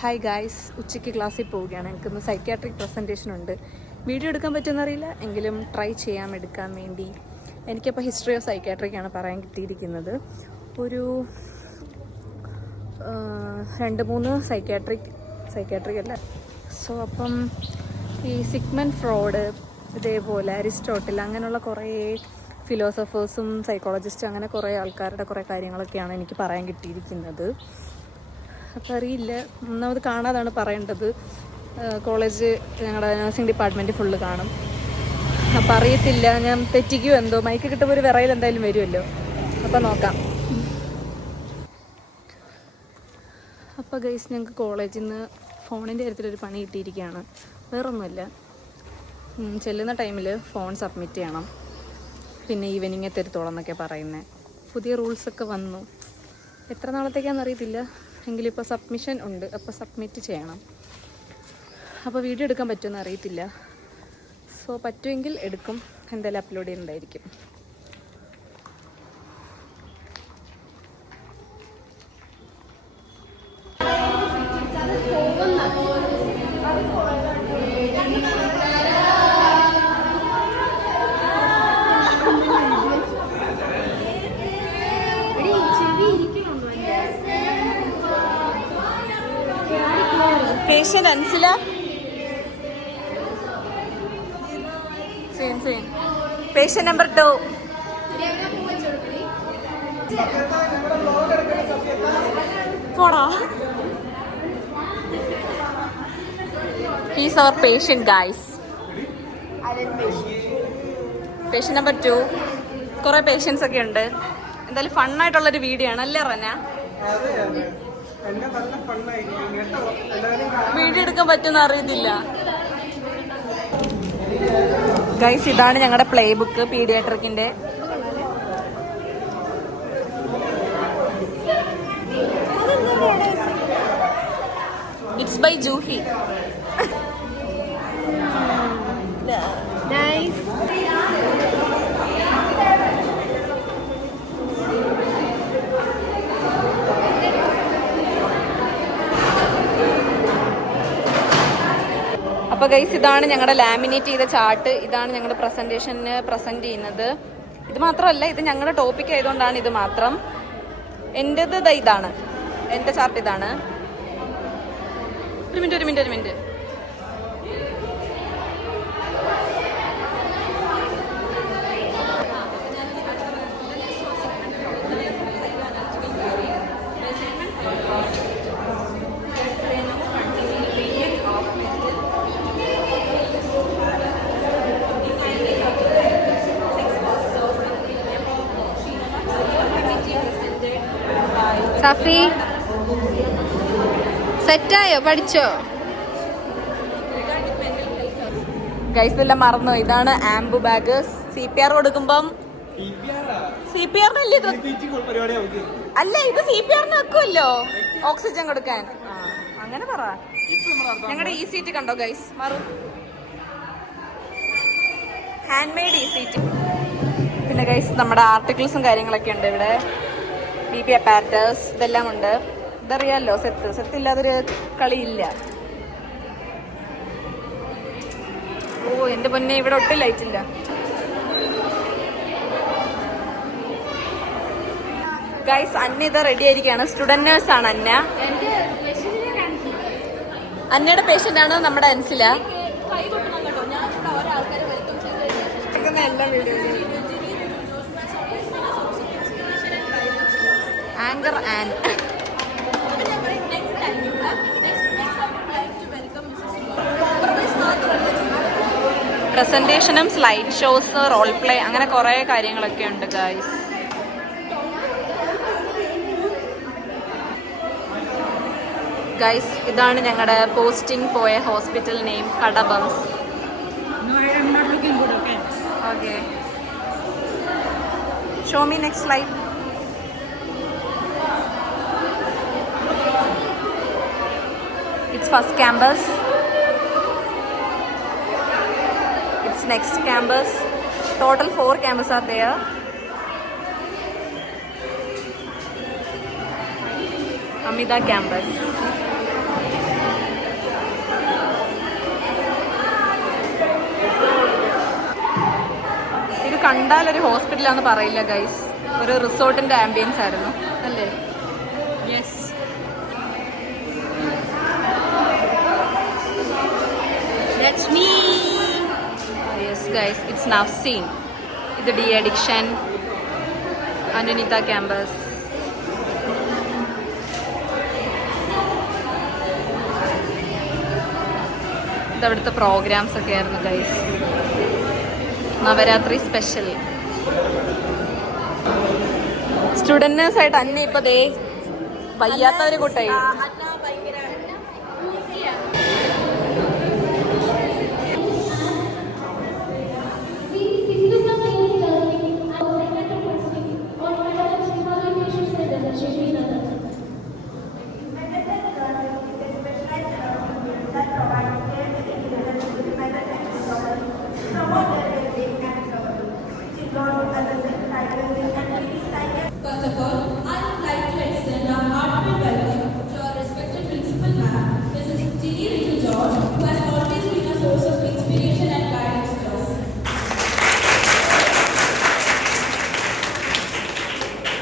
Hi guys, ഉച്ചയ്ക്ക് ക്ലാസ്സിൽ പോവുകയാണ്. എനിക്കിന്ന് സൈക്യാട്രിക് പ്രസൻറ്റേഷൻ ഉണ്ട്. വീഡിയോ എടുക്കാൻ പറ്റുമെന്നറിയില്ല, എങ്കിലും ട്രൈ ചെയ്യാം എടുക്കാൻ വേണ്ടി. എനിക്കപ്പോൾ ഹിസ്റ്ററി ഓഫ് സൈക്യാട്രിക്കാണ് പറയാൻ കിട്ടിയിരിക്കുന്നത്. ഒരു 2-3 സൈക്യാട്രിക് അല്ല. സോ അപ്പം ഈ സിഗ്മണ്ട് ഫ്രോയിഡ്, ഇതേപോലെ അരിസ്റ്റോട്ടിൽ, അങ്ങനെയുള്ള കുറേ ഫിലോസഫേഴ്സും സൈക്കോളജിസ്റ്റും അങ്ങനെ കുറേ ആൾക്കാരുടെ കുറേ കാര്യങ്ങളൊക്കെയാണ് എനിക്ക് പറയാൻ കിട്ടിയിരിക്കുന്നത്. അപ്പം അറിയില്ല, ഒന്നാമത് കാണാതാണ് പറയേണ്ടത്. കോളേജ് ഞങ്ങളുടെ നഴ്സിംഗ് ഡിപ്പാർട്ട്മെൻറ്റ് ഫുള്ള് കാണും. അപ്പം അറിയത്തില്ല, ഞാൻ തെറ്റിക്കുമോ എന്തോ. മൈക്ക് കിട്ടുമ്പോൾ ഒരു വിറയിൽ എന്തായാലും വരുമല്ലോ. അപ്പം നോക്കാം. അപ്പോൾ ഗൈസ്, ഞങ്ങൾക്ക് കോളേജിൽ നിന്ന് ഫോണിൻ്റെ കാര്യത്തിലൊരു പണി കിട്ടിയിരിക്കുകയാണ്. വേറൊന്നുമില്ല, ചെല്ലുന്ന ടൈമിൽ ഫോൺ സബ്മിറ്റ് ചെയ്യണം, പിന്നെ ഈവനിങ്ങെ തരുത്തോളം എന്നൊക്കെ പറയുന്നത്. പുതിയ റൂൾസൊക്കെ വന്നു. എത്ര നാളത്തേക്കാണെന്ന് അറിയത്തില്ല, എങ്കിലും ഇപ്പോൾ സബ്മിഷൻ ഉണ്ട്. അപ്പോൾ സബ്മിറ്റ് ചെയ്യണം. അപ്പോൾ വീഡിയോ എടുക്കാൻ പറ്റുമെന്ന് അറിയത്തില്ല. സോ പറ്റുമെങ്കിൽ എടുക്കും, എന്തായാലും അപ്ലോഡ് ചെയ്യുന്നുണ്ടായിരിക്കും. Patient Ansila. Same. Patient number 2. He's our patient, guys. Patient number 2. കുറേ പേഷ്യൻസ് ഒക്കെ ഉണ്ട്. എന്തായാലും ഫണ്ണായിട്ടുള്ളൊരു വീഡിയോ ആണ് അല്ലേ റന? വീഡിയോ എടുക്കാൻ പറ്റുമെന്ന് അറിയത്തില്ല. ഗൈസ്, ഇതാണ് ഞങ്ങളുടെ പ്ലേ ബുക്ക് പീഡിയാട്രിക്കിന്റെ. It's by Juhi. നൈസ്. അപ്പോൾ ഗൈസ്, ഇതാണ് ഞങ്ങളുടെ ലാമിനേറ്റ് ചെയ്ത ചാർട്ട്. ഇതാണ് ഞങ്ങളുടെ പ്രസൻറ്റേഷന് പ്രസൻറ്റ് ചെയ്യുന്നത്. ഇത് മാത്രമല്ല, ഇത് ഞങ്ങളുടെ ടോപ്പിക് ആയതുകൊണ്ടാണ് ഇത് മാത്രം. എൻ്റെത് ഇതാണ്, എൻ്റെ ചാർട്ട് ഇതാണ്. ഒരു മിനിറ്റ്. സഫി, സെറ്റായോ? പഠിച്ചോ? ഗൈസ്, ഇതെല്ലാം മറന്നോ? ഇതാണ് ആംബു ബാഗ്. CPR കൊടുക്കുമ്പം CPR-നല്ലേ ഇത്? അല്ല, ഇത് CPR-ന് വെക്കുമല്ലോ, ഓക്സിജൻ കൊടുക്കാൻ. അങ്ങനെ പറ. ഞങ്ങളുടെ ECT കണ്ടോ ഗൈസ്? Hand made ECT. പിന്നെ ഗൈസ്, നമ്മുടെ ആർട്ടിക്കിൾസും കാര്യങ്ങളൊക്കെ ഉണ്ട് ഇവിടെ. BB അപ്പാരറ്റസ്, ഇതെല്ലാം ഉണ്ട്. ഇതറിയാമല്ലോ, സെറ്റ് ഇല്ലാതൊരു കളിയില്ല. ഓ എൻ്റെ പൊന്നെ, ഇവിടെ ഒട്ടും ലൈറ്റ് ഇല്ല. ഗൈസ്, അന്ന ഇത് റെഡി ആയിരിക്കുകയാണ്. സ്റ്റുഡന്റ് നേഴ്സ് ആണ് അന്ന. അന്നയുടെ പേഷ്യന്റ് ആണ് നമ്മുടെ അൻസില. ആങ്കർ ആൻഡ് പ്രസന്റേഷനും സ്ലൈഡ് ഷോസ്, റോൾ പ്ലേ, അങ്ങനെ കുറേ കാര്യങ്ങളൊക്കെ ഉണ്ട് ഗൈസ്. ഗൈസ്, ഇതാണ് ഞങ്ങളുടെ പോസ്റ്റിംഗ് പോയ ഹോസ്പിറ്റൽ നെയിം, കടബംസ്. Okay, show me next slide. It's first campus. It's next campus. Total 4 campuses are there. Amida campus. കണ്ടാലൊരു ഹോസ്പിറ്റലാന്ന് പറയില്ല ഗൈസ്. ഒരു റിസോർട്ടിന്റെ ആംബിയൻസ് ആയിരുന്നു അല്ലേ? Yes. That's me. Yes guys, it's Navseen. ഇത് ഡി അഡിക്ഷൻ അനുനിത ക്യാമ്പസ്. ഇതവിടുത്തെ പ്രോഗ്രാംസ് ഒക്കെ ആയിരുന്നു ഗൈസ്. നവരാത്രി സ്പെഷ്യൽ. സ്റ്റുഡൻസ് ആയിട്ട് അന്നെ ഇപ്പൊ ദേ വയ്യാത്തവര് കൂട്ടായി. First of all, I would like to extend our heartfelt welcome to our respected principal ma'am, Mrs. Ginny Rachel George, who has always been a source of inspiration and guidance to us.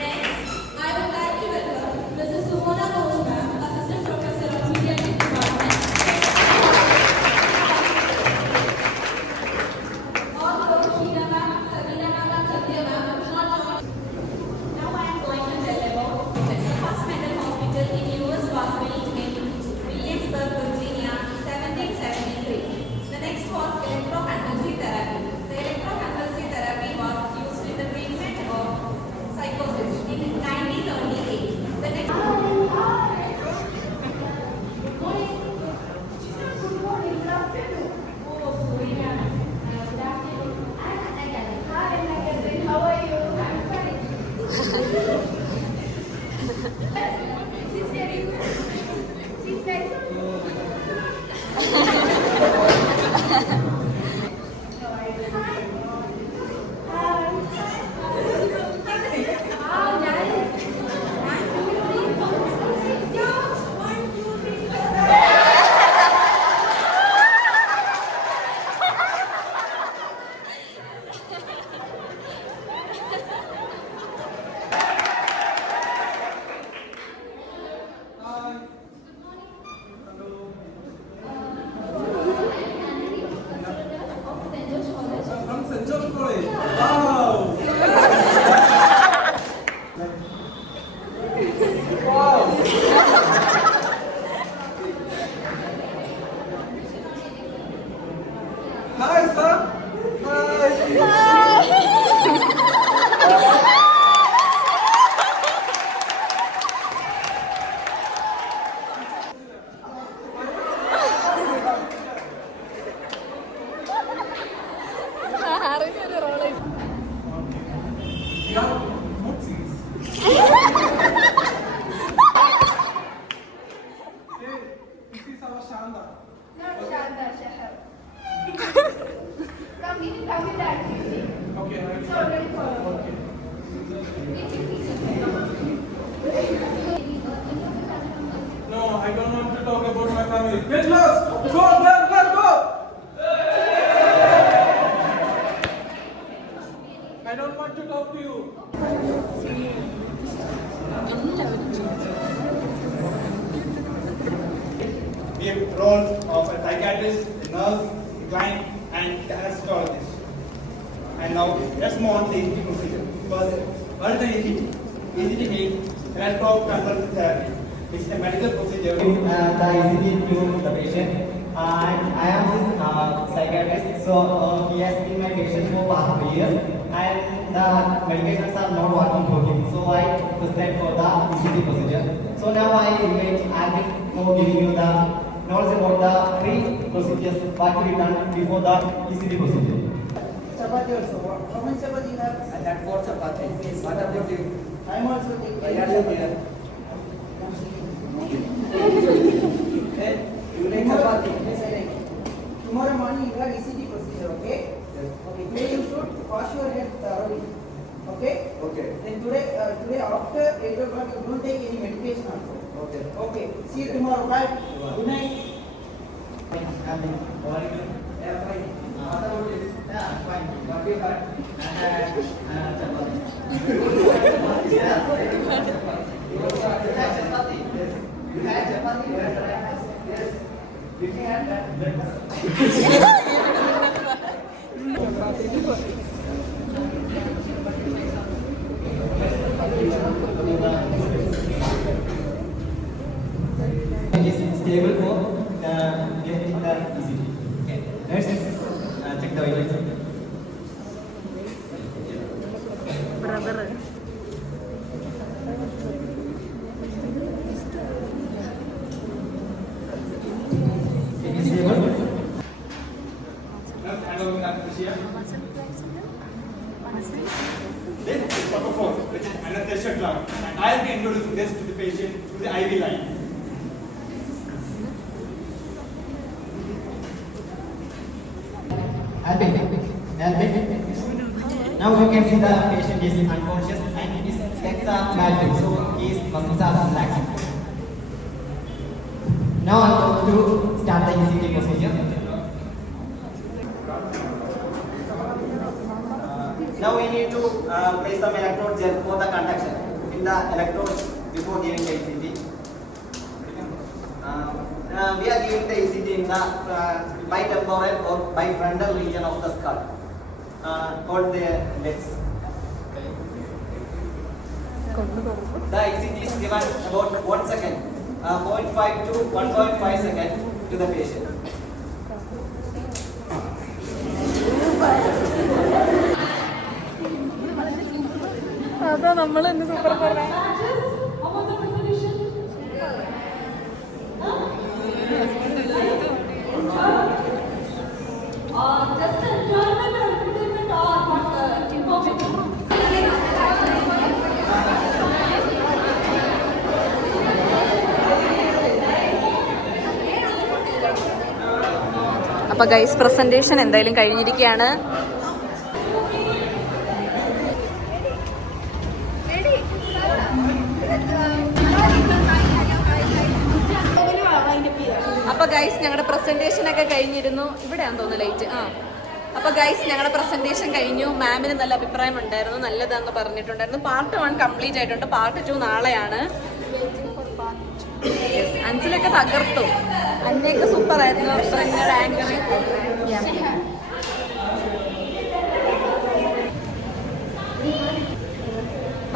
Next, I would like to welcome Mrs. Sumona Ghosh ma'am, Assistant Professor of Pediatric Department. Although Sheena ma'am, Sabina ma'am and Satya ma'am do not join. Now I am going to tell about the first mental hospital in US was built in Williamsburg, Virginia, 1773. The next was electroconvulsive therapy. The electroconvulsive therapy was used in the treatment of psychosis in 1978. The next Hi, sir. Yeah, mood scenes. Hey, this is our Shanda. Not Shanda Shahar. Come with the activity. Okay, It's already followed. okay. No, I don't want to talk about my family. Get lost! Go, go! I don't want to talk to you. We have roles of a psychiatrist, a nurse, a client, and the anesthesiologist. And now let's move on to the ECT procedure. First, what is the ECT? ECT means electroconvulsive therapy. It's a medical procedure. The ECG to the patient. And I am this psychiatrist, so he has been my patient for past 3 years, and the medications are not working for him. So I prescribe for the ECG procedure. So now I am for giving you the knowledge about the 3 procedures what to be done before the ECG procedure. Chapati also. How much chapati you have? And that 4 chapati. What about you? I am also taking Yeah. Hey, you like chapati? Yes, I like. Tomorrow morning you have ECG procedure, okay? Yes. Okay. Today you should wash your head thoroughly. Okay? Okay. Then today after 8 o'clock you don't take any medication also. Okay. Okay. See you tomorrow. Bye. Good night. How are you? Yeah, fine. What about you? Yeah, fine. What do you have? I had chapati. Yeah. You had chapati? Yes. You had chapati? Yes. Did you have that breakfast? It is stable for getting the ECG. Okay. Let's check the vitals. Brother It is stable. Nurse, hand over the anesthesia. This is propofol, which is anesthesia drug, and I'll be introducing this to the patient through the IV line. Now you can see the patient is unconscious and his legs are flat, so his muscles are relaxed. Now I'm going to start the ECG procedure. Now we need to place some electrode gel for the conduction in the electrode before giving the ECG. We are giving the ECG in the bitemporal or bifrontal region of the skull. Hold the legs. The ECG is given about 1 second, 0.5 to 1.5 seconds to the patient. അതാ നമ്മൾ എന്ത് സൂപ്പർ പറഞ്ഞ Just enjoyment or entertainment or what information? അപ്പൊ guys presentation എന്തായാലും കഴിഞ്ഞിരിക്കുകയാണ്. അപ്പൊ ഗൈസ് ഞങ്ങളുടെ പ്രസന്റേഷൻ ഒക്കെ കഴിഞ്ഞിരുന്നു. ഇവിടെയാന്ന് തോന്നുന്നു ലൈറ്റ്. അപ്പൊ ഗൈസ് ഞങ്ങളുടെ പ്രസന്റേഷൻ കഴിഞ്ഞു. മാമിന് നല്ല അഭിപ്രായം ഉണ്ടായിരുന്നു, നല്ലതാന്ന് പറഞ്ഞിട്ടുണ്ടായിരുന്നു. പാർട്ട് 1 കംപ്ലീറ്റ് ആയിട്ടുണ്ട്. പാർട്ട് 2 നാളെയാണ്. അഞ്ചിലൊക്കെ തകർത്തു. അന്നയൊക്കെ സൂപ്പർ ആയിരുന്നു.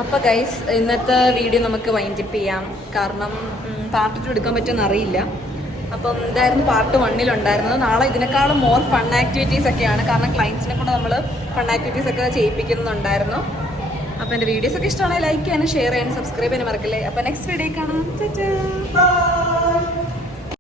അപ്പൊ ഗൈസ് ഇന്നത്തെ വീഡിയോ നമുക്ക് വൈൻഡപ്പ് ചെയ്യാം. കാരണം പാർട്ട് 2 എടുക്കാൻ പറ്റുമെന്ന് അറിയില്ല. അപ്പം ഇതായിരുന്നു പാർട്ട് 1 ഉണ്ടായിരുന്നത്. നാളെ ഇതിനേക്കാളും മോർ ഫൺ ആക്ടിവിറ്റീസ് ഒക്കെയാണ്. കാരണം ക്ലയൻസിനെ കൊണ്ട് നമ്മൾ ഫൺ ആക്ടിവിറ്റീസ് ഒക്കെ ചെയ്യിപ്പിക്കുന്നുണ്ടായിരുന്നു. അപ്പം എൻ്റെ വീഡിയോസ് ഒക്കെ ഇഷ്ടമാണെങ്കിൽ ലൈക്ക് ചെയ്യാനും ഷെയർ ചെയ്യാനും സബ്സ്ക്രൈബ് ചെയ്യാനും മറക്കല്ലേ. അപ്പം നെക്സ്റ്റ് വീഡിയോ കാണാം.